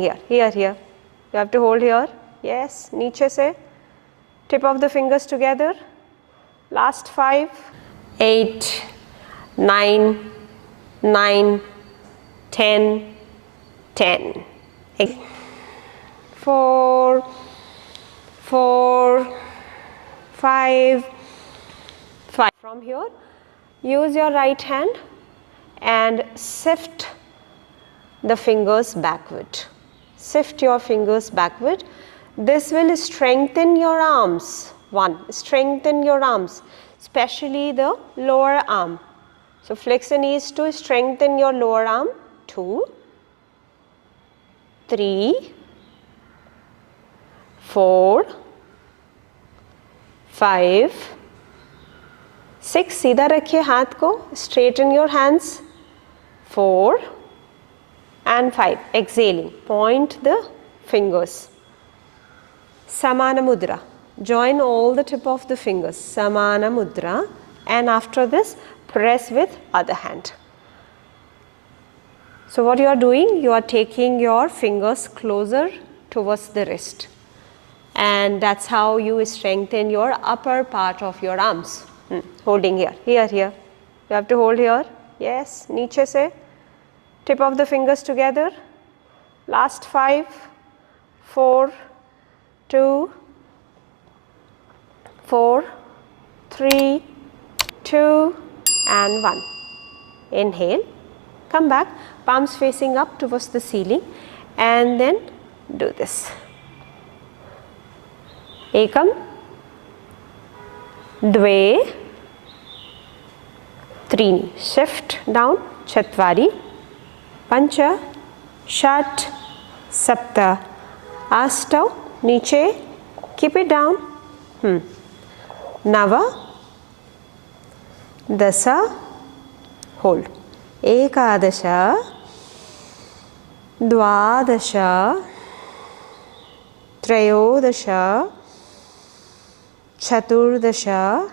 Here, here, here. You have to hold here. Yes, नीचे से. Tip of the fingers together. Last 5, 8, 9, 9, 10, 10. 4, 4, 5, 5. From here, use your right hand and sift the fingers backward. Sift your fingers backward. This will strengthen your arms. 1. Strengthen your arms, especially the lower arm. So flex the knees to strengthen your lower arm. 2, 3, 4, 5, 6. सीधा रखिए हाथ को. Straighten your hands. 4 and 5. Exhaling. Point the fingers. Samana mudra. Join all the tip of the fingers. Samana mudra. And after this, press with other hand. So what you are doing? You are taking your fingers closer towards the wrist. And that's how you strengthen your upper part of your arms. Holding here. Here, here. You have to hold here. Yes. नीचे से. Tip of the fingers together. Last 5, 4, 2, 4, 3, 2 and 1. Inhale. Come back. Palms facing up towards the ceiling. And then do this. Ekam. Dve. Trini. Shift down. Chatvari. Pancha. Shat. Sapta. Astav. Niche. Keep it down. Nava. Dasa. Hold. Ekadasha. Dvadasha. Trayodasha. Chaturdasha.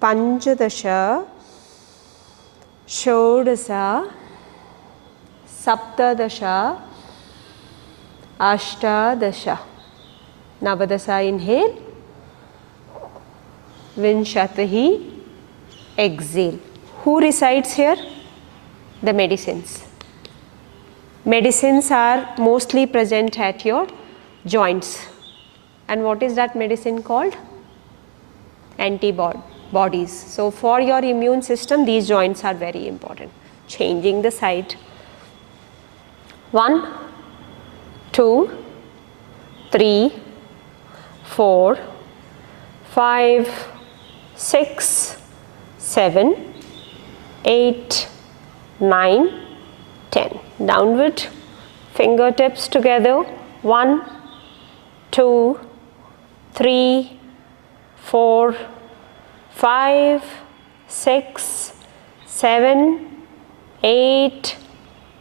Panchadasha. Shodasa. Saptadasha. Ashtadasha. Navadasa. Inhale. Vinshatahi. Exhale. Who resides here? The medicines. Medicines are mostly present at your joints. And what is that medicine called? Antibodies. So for your immune system, these joints are very important. Changing the side. 1, 2, 3, 4, 5, 6, 7, 8, 9, 10. Downward. Fingertips together. 1, 2, 3, 4, 5, 6, 7, 8,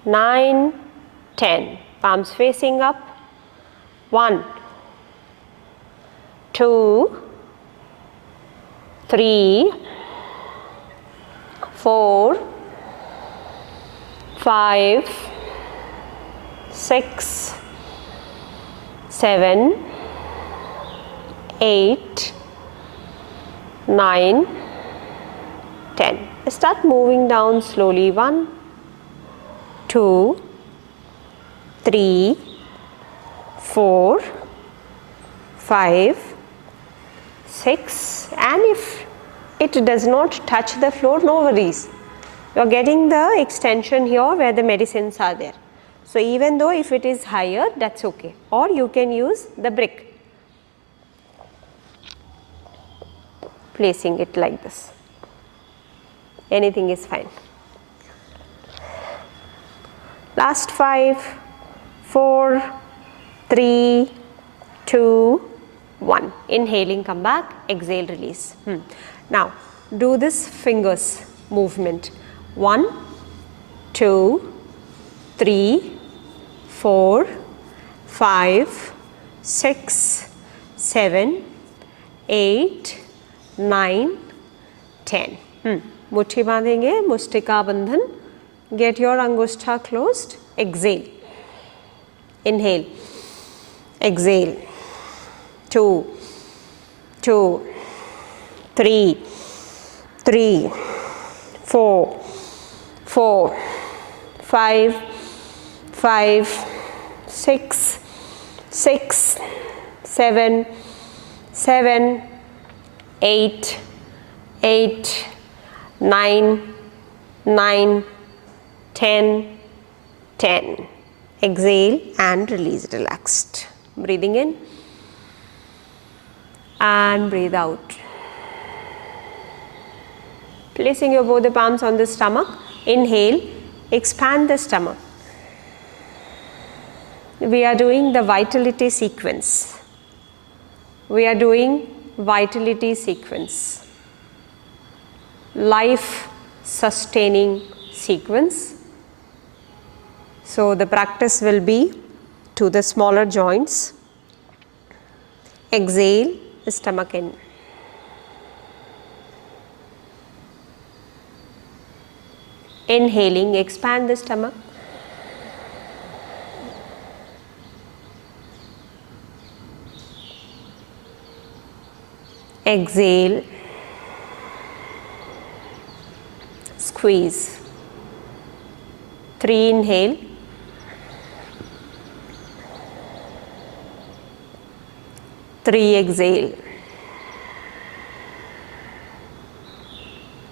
9, 10. Palms facing up. 1, 2, 3, 4, 5, 6, 7, 8, 9, 10. Start moving down slowly. 1, 2, 3, 4, 5, 6, and if it does not touch the floor, no worries. You are getting the extension here where the medicines are there. So even though if it is higher, that's okay. Or you can use the brick. Placing it like this. Anything is fine. Last 5, 4, 3, 2, 1. Inhaling, come back. Exhale, release. Now, do this fingers movement. 1, 2, 3, 4, 5, 6, 7, 8, 9, 10. मुट्ठी बांधेंगे, मुष्टिका बंधन. Get your angushtha closed. Exhale. inhale, exhale, 2, 2, 3, 3, 4, 4, 5, 5, 6, 6, 7, 7, 8, 8, 9, 9, 10, 10. Exhale and release, relaxed. Breathing in and breathe out. Placing your both the palms on the stomach. Inhale, expand the stomach. We are doing the vitality sequence. We are doing vitality sequence. Life sustaining sequence. So the practice will be to the smaller joints. Exhale, stomach in. Inhaling, expand the stomach. Exhale, squeeze. 3 inhale, 3 exhale,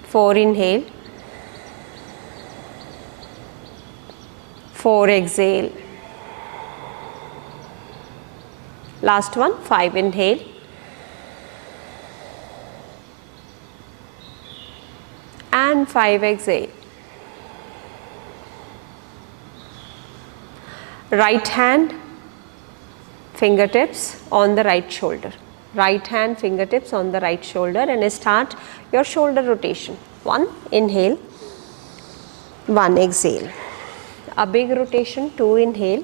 4 inhale, 4 exhale. Last one, 5 inhale, and 5 exhale. Right hand fingertips on the right shoulder. Right hand fingertips on the right shoulder, and start your shoulder rotation. 1 inhale, 1 exhale. A big rotation, 2 inhale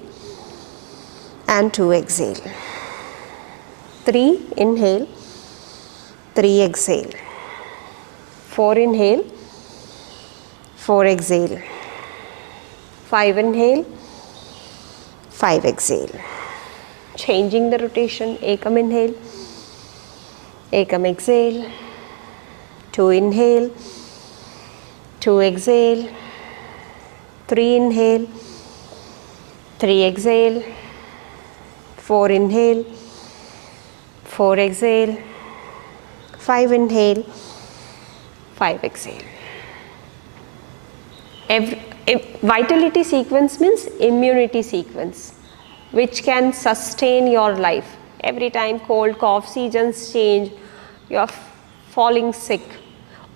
and 2 exhale. 3 inhale, 3 exhale. 4 inhale, 4 exhale. 5 inhale, 5 exhale. Changing the rotation, ekam inhale, ekam exhale, 2 inhale, 2 exhale, 3 inhale, 3 exhale, 4 inhale, 4 exhale, 5 inhale, 5 exhale. Vitality sequence means immunity sequence, which can sustain your life. Every time cold, cough, seasons change, you are falling sick.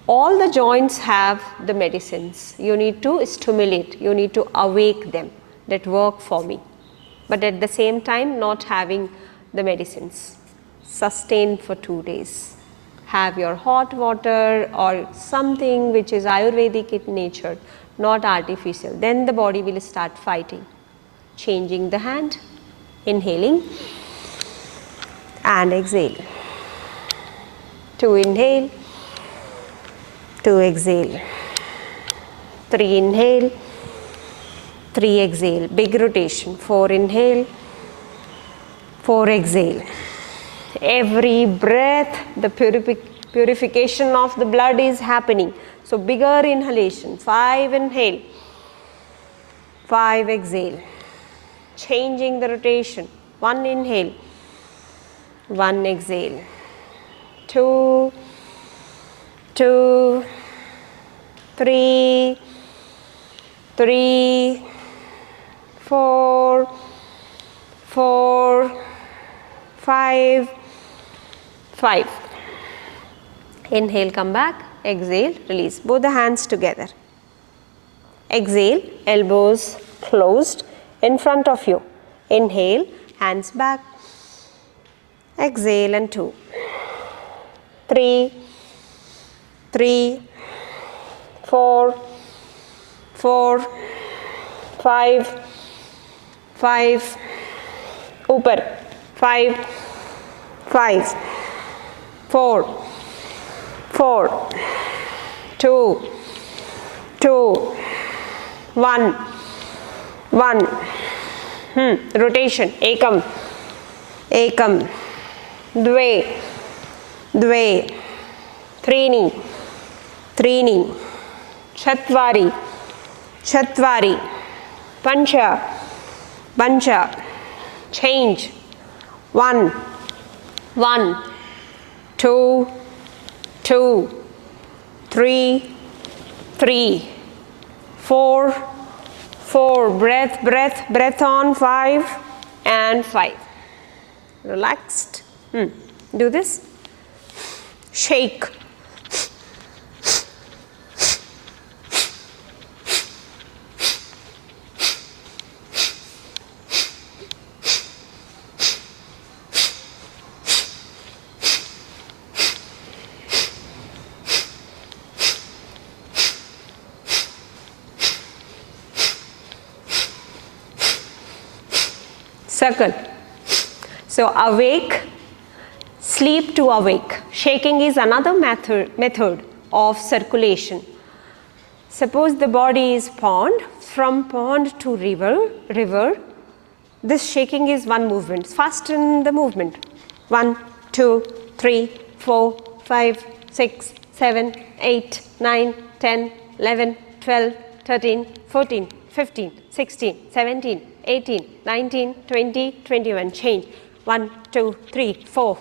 All the joints have the medicines. You need to stimulate, you need to awake them, that work for me. But at the same time, not having the medicines. Sustain for 2 days. Have your hot water or something which is Ayurvedic in nature, not artificial. Then the body will start fighting. Changing the hand, inhaling and exhale. 2 inhale, 2 exhale. 3 inhale, 3 exhale. Big rotation. 4 inhale, 4 exhale. Every breath, the purification of the blood is happening. So bigger inhalation. 5 inhale, 5 exhale. Changing the rotation. 1 inhale, 1 exhale. 2, 2, 3, 3, 4, 4, 5, 5. Inhale, come back. Exhale, release. Both the hands together. Exhale, elbows closed in front of you. Inhale, hands back. Exhale, and 2, 3, 3, 4, 4, 5, 5, upar, 5, 5, 4, 4, 2, 2, 1, 1, Rotation. Ekam, ekam, dve, dve, त्रीणि, त्रीणि, चत्वारि, चत्वारि, पञ्च, पञ्च, change, 1, 1, 2, 2, 3, 3, 4, 4, breath, breath, breath on, 5 and 5. Relaxed. Do this. Shake. Circle. So awake, sleep to awake. Shaking is another method of circulation. Suppose the body is pond, from pond to river. This shaking is one movement. Fasten the movement. 1, 2, 3, 4, 5, 6, 7, 8, 9, 10, 11, 12, 13, 14, 15, 16, 17, 18, 19, 20, 21. Change. 1, 2, 3, 4,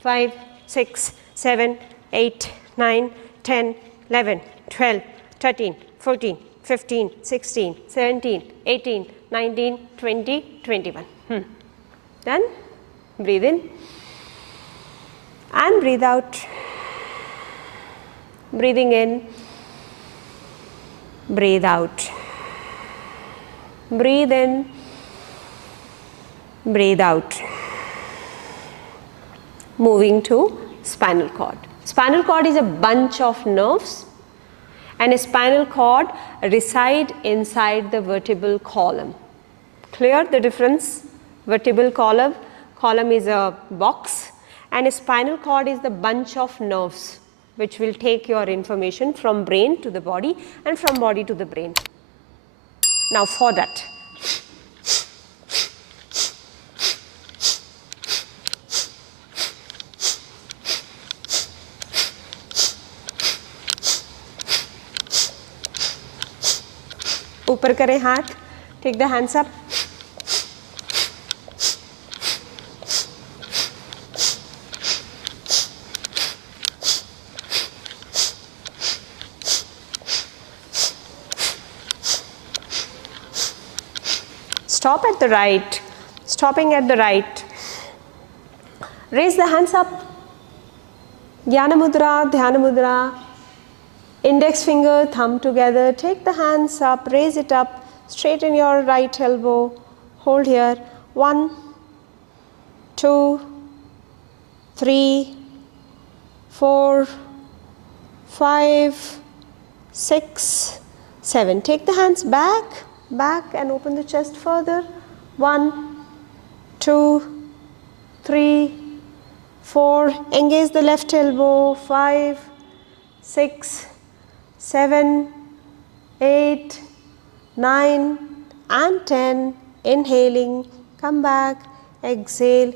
5, 6, 7, 8, 9, 10, 11, 12, 13, 14, 15, 16, 17, 18, 19, 20, 21. Done? Breathe in and breathe out. Breathing in, breathe out. Breathe in, breathe out. Moving to spinal cord. Spinal cord is a bunch of nerves, and a spinal cord reside inside the vertebral column. Clear the difference? Vertebral column is a box, and a spinal cord is the bunch of nerves which will take your information from brain to the body and from body to the brain. Now for that, ऊपर करें हाथ, take the hands up. Stop at the right, stopping at the right. Raise the hands up. Dhyana mudra, dhyana mudra. Index finger, thumb together. Take the hands up, raise it up, straighten your right elbow. Hold here. 1, 2, 3, 4, 5, 6, 7. Take the hands back and open the chest further. 1, 2, 3, 4. Engage the left elbow. 5, 6, 7, 8, 9 and 10. Inhaling, come back, exhale.